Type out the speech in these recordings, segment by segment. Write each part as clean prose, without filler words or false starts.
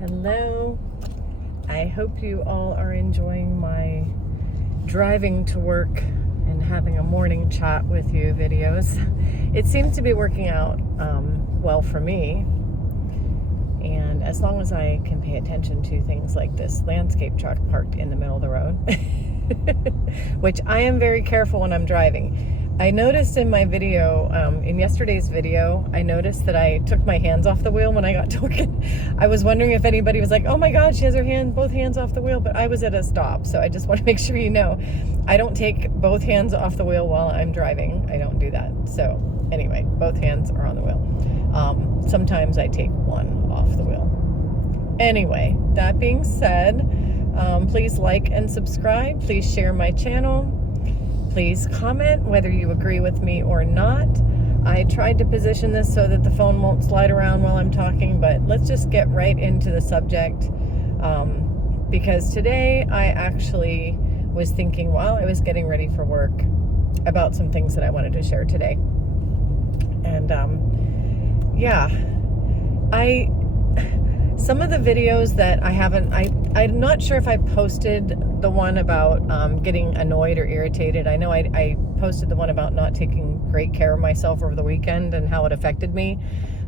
Hello. I hope you all are enjoying my driving to work and having a morning chat with you videos. It seems to be working out well for me. And as long as I can pay attention to things like this landscape truck parked in the middle of the road, which I am very careful when I'm driving. I noticed in my video, in yesterday's video, I noticed that I took my hands off the wheel when I got to work. I was wondering if anybody was like, oh my God, she has her both hands off the wheel, but I was at a stop. So I just want to make sure you know, I don't take both hands off the wheel while I'm driving. I don't do that. So anyway, both hands are on the wheel. Sometimes I take one off the wheel. Anyway, that being said, please like and subscribe. Please share my channel. Please comment whether you agree with me or not. I tried to position this so that the phone won't slide around while I'm talking, but let's just get right into the subject. Because today I actually was thinking while I was getting ready for work about some things that I wanted to share today. And some of the videos that I haven't, I'm not sure if I posted the one about getting annoyed or irritated. I know I posted the one about not taking great care of myself over the weekend and how it affected me.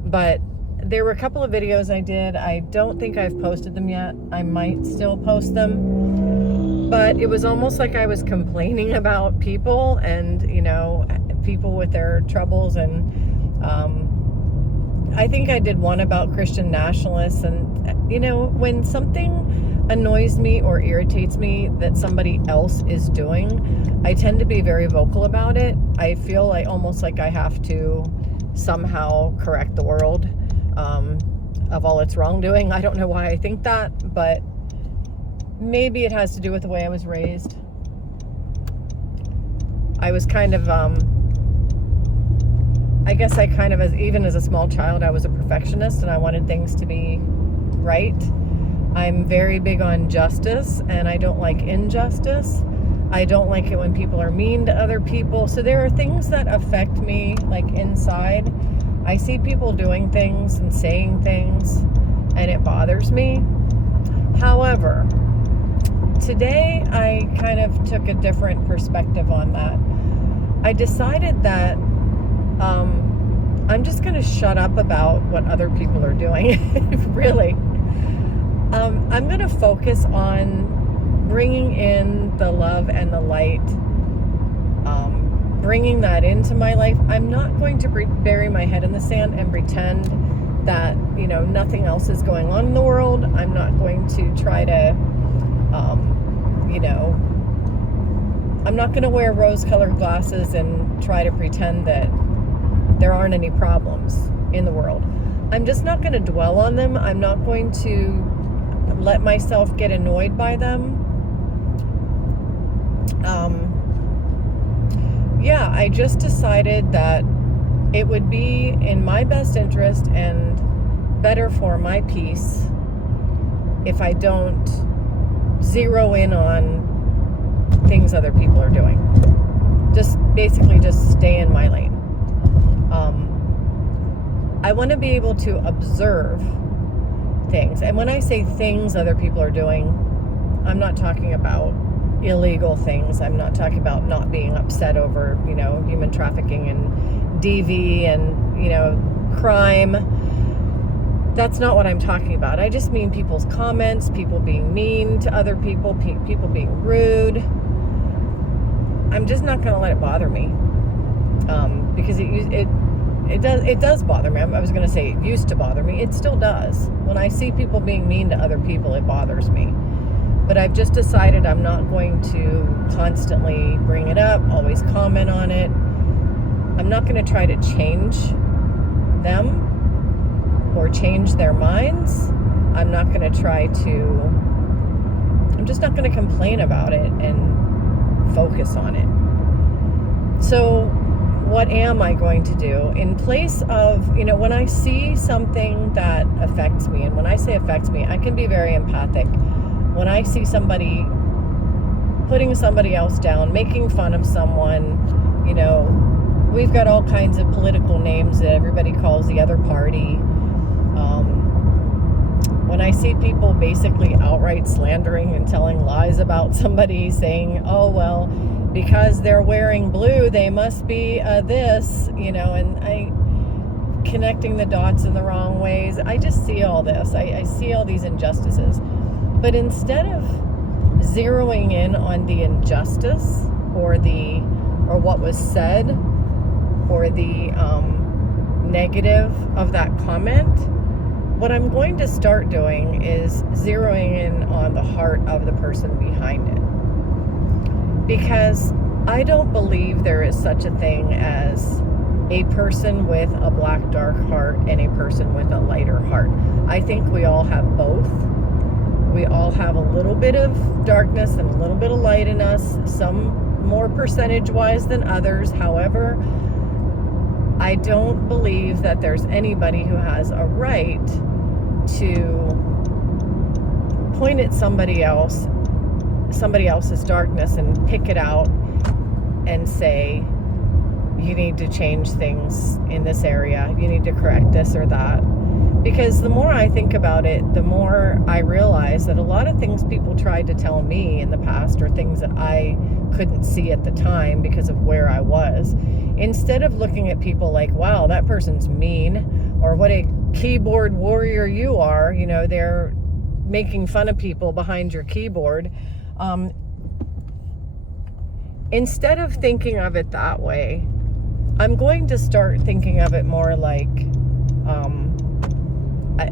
But there were a couple of videos I did. I don't think I've posted them yet. I might still post them. But it was almost like I was complaining about people and, you know, people with their troubles. And I think I did one about Christian nationalists. And, you know, when something annoys me or irritates me that somebody else is doing, I tend to be very vocal about it. I feel like almost like I have to somehow correct the world of all its wrongdoing. I don't know why I think that, but maybe it has to do with the way I was raised. I was kind of, I guess I kind of, even as a small child, I was a perfectionist and I wanted things to be right. I'm very big on justice and I don't like injustice. I don't like it when people are mean to other people. So there are things that affect me, like inside. I see people doing things and saying things and it bothers me. However, today I kind of took a different perspective on that. I decided that I'm just going to shut up about what other people are doing. Really. I'm going to focus on bringing in the love and the light, bringing that into my life. I'm not going to bury my head in the sand and pretend that, you know, nothing else is going on in the world. I'm not going to try to, you know, I'm not going to wear rose-colored glasses and try to pretend that there aren't any problems in the world. I'm just not going to dwell on them. I'm not going to let myself get annoyed by them. I just decided that it would be in my best interest and better for my peace if I don't zero in on things other people are doing. Just basically just stay in my lane. I want to be able to observe things. And when I say things other people are doing, I'm not talking about illegal things. I'm not talking about not being upset over, you know, human trafficking and DV and, you know, crime. That's not what I'm talking about. I just mean people's comments, people being mean to other people, people being rude. I'm just not going to let it bother me. Because it does bother me. I was going to say it used to bother me. It still does. When I see people being mean to other people, it bothers me. But I've just decided I'm not going to constantly bring it up, always comment on it. I'm not going to try to change them or change their minds. I'm not going to try to, I'm just not going to complain about it and focus on it. So what am I going to do in place of, you know, when I see something that affects me, and when I say affects me, I can be very empathic. When I see somebody putting somebody else down, making fun of someone, you know, we've got all kinds of political names that everybody calls the other party. When I I see people basically outright slandering and telling lies about somebody, saying, oh, well, because they're wearing blue, they must be this, and connecting the dots in the wrong ways. I just see all this. I see all these injustices. But instead of zeroing in on the injustice or what was said or the negative of that comment, what I'm going to start doing is zeroing in on the heart of the person behind it. Because I don't believe there is such a thing as a person with a black, dark heart and a person with a lighter heart. I think we all have both. We all have a little bit of darkness and a little bit of light in us, some more percentage-wise than others. However, I don't believe that there's anybody who has a right to point at somebody else's darkness and pick it out and say, you need to change things in this area, you need to correct this or that. Because the more I think about it, the more I realize that a lot of things people tried to tell me in the past are things that I couldn't see at the time because of where I was. Instead of looking at people like, wow, that person's mean, or what a keyboard warrior you are, they're making fun of people behind your keyboard. Instead of thinking of it that way, I'm going to start thinking of it more like,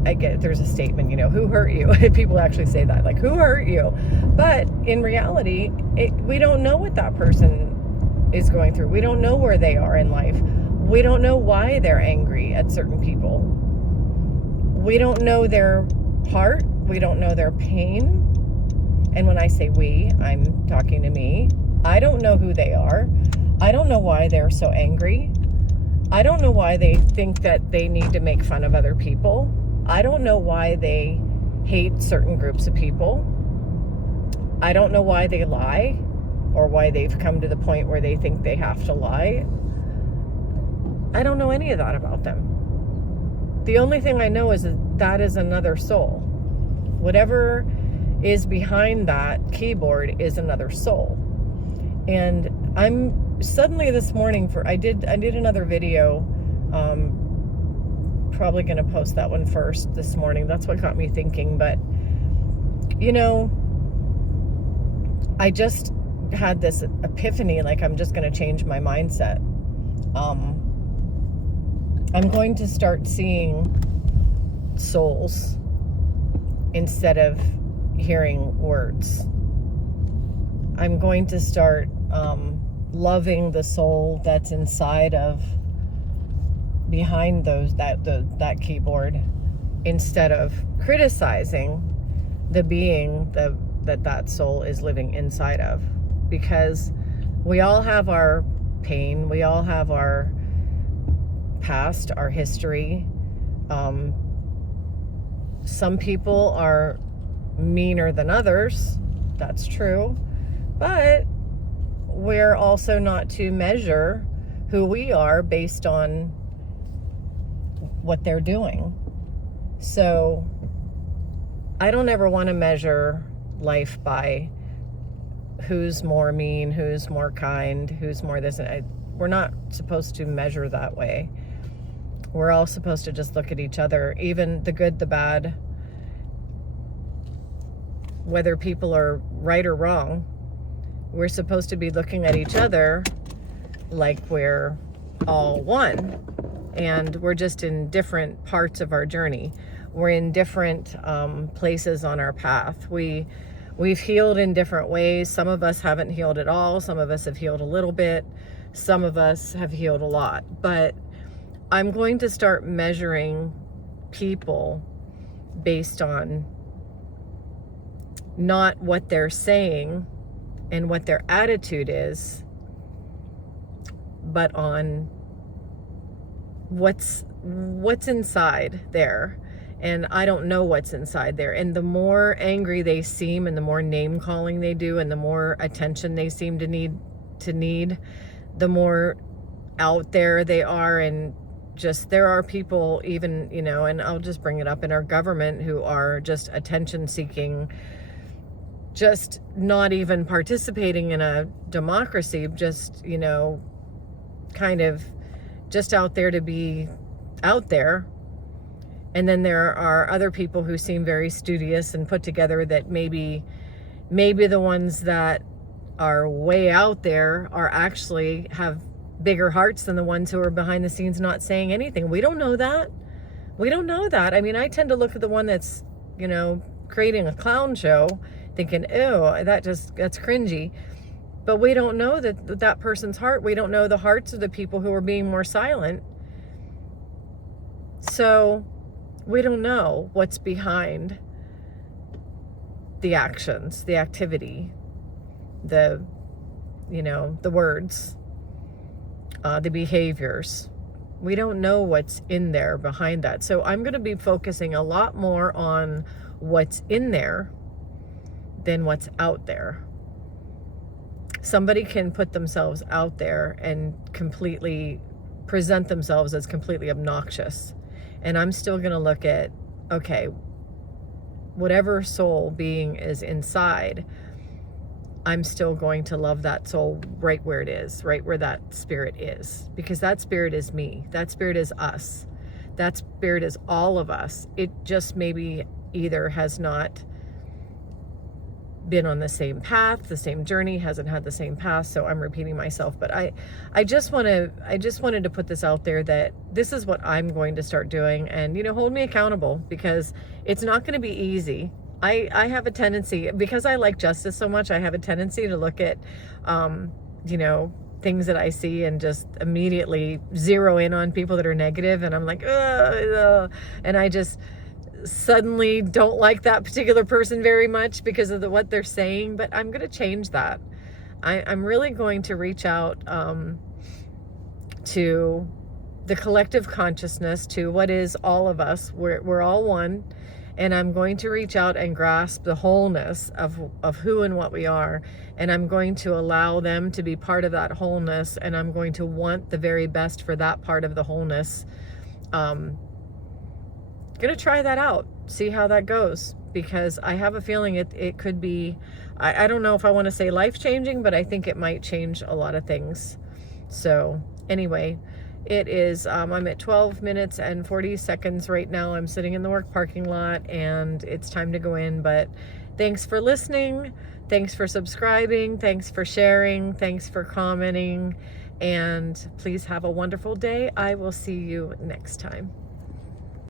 I get there's a statement, who hurt you? People actually say that, like, who hurt you? But in reality, we don't know what that person is going through. We don't know where they are in life. We don't know why they're angry at certain people. We don't know their heart. We don't know their pain. And when I say we, I'm talking to me. I don't know who they are. I don't know why they're so angry. I don't know why they think that they need to make fun of other people. I don't know why they hate certain groups of people. I don't know why they lie or why they've come to the point where they think they have to lie. I don't know any of that about them. The only thing I know is that is another soul. Whatever is behind that keyboard is another soul. And I'm suddenly this morning I did another video, probably going to post that one first this morning. That's what got me thinking. But I just had this epiphany, like I'm just going to change my mindset. I'm going to start seeing souls instead of hearing words. I'm going to start loving the soul that's inside of behind that keyboard, instead of criticizing the being that soul is living inside of. Because we all have our pain, we all have our past, our history. Some people are meaner than others, that's true, but we're also not to measure who we are based on what they're doing. So I don't ever want to measure life by who's more mean, who's more kind, who's more this. We're not supposed to measure that way. We're all supposed to just look at each other, even the good, the bad, whether people are right or wrong. We're supposed to be looking at each other like we're all one, and we're just in different parts of our journey. We're in different places on our path. We've healed in different ways. Some of us haven't healed at all. Some of us have healed a little bit. Some of us have healed a lot. But I'm going to start measuring people based on not what they're saying and what their attitude is, but on what's inside there. And I don't know what's inside there. And the more angry they seem, and the more name calling they do, and the more attention they seem to need, the more out there they are and just, there are people even, and I'll just bring it up, in our government who are just attention seeking, just not even participating in a democracy, just, kind of just out there to be out there. And then there are other people who seem very studious and put together, that maybe the ones that are way out there are actually have bigger hearts than the ones who are behind the scenes not saying anything. We don't know that. We don't know that. I mean, I tend to look at the one that's, creating a clown show, thinking, ew, that's cringy. But we don't know that person's heart. We don't know the hearts of the people who are being more silent. So we don't know what's behind the actions, the activity, the words, the behaviors. We don't know what's in there behind that. So I'm going to be focusing a lot more on what's in there than what's out there. Somebody can put themselves out there and completely present themselves as completely obnoxious. And I'm still going to look at, okay, whatever soul being is inside, I'm still going to love that soul right where it is, right where that spirit is. Because that spirit is me. That spirit is us. That spirit is all of us. It just maybe either has not been on the same path, the same journey, hasn't had the same path. So I'm repeating myself, but I just wanted to put this out there, that this is what I'm going to start doing, and hold me accountable, because it's not going to be easy. I have a tendency, because I like justice so much, I have a tendency to look at things that I see and just immediately zero in on people that are negative, and I'm like, and I just suddenly don't like that particular person very much because of what they're saying. But I'm going to change that. I'm really going to reach out to the collective consciousness, to what is all of us. We're all one, and I'm going to reach out and grasp the wholeness of who and what we are, and I'm going to allow them to be part of that wholeness, and I'm going to want the very best for that part of the wholeness. Gonna try that out, see how that goes, because I have a feeling it could be, I don't know if I want to say life-changing, but I think it might change a lot of things. So anyway, it is, I'm at 12 minutes and 40 seconds right now. I'm sitting in the work parking lot, and it's time to go in. But thanks for listening. Thanks for subscribing. Thanks for sharing. Thanks for commenting. And please have a wonderful day. I will see you next time.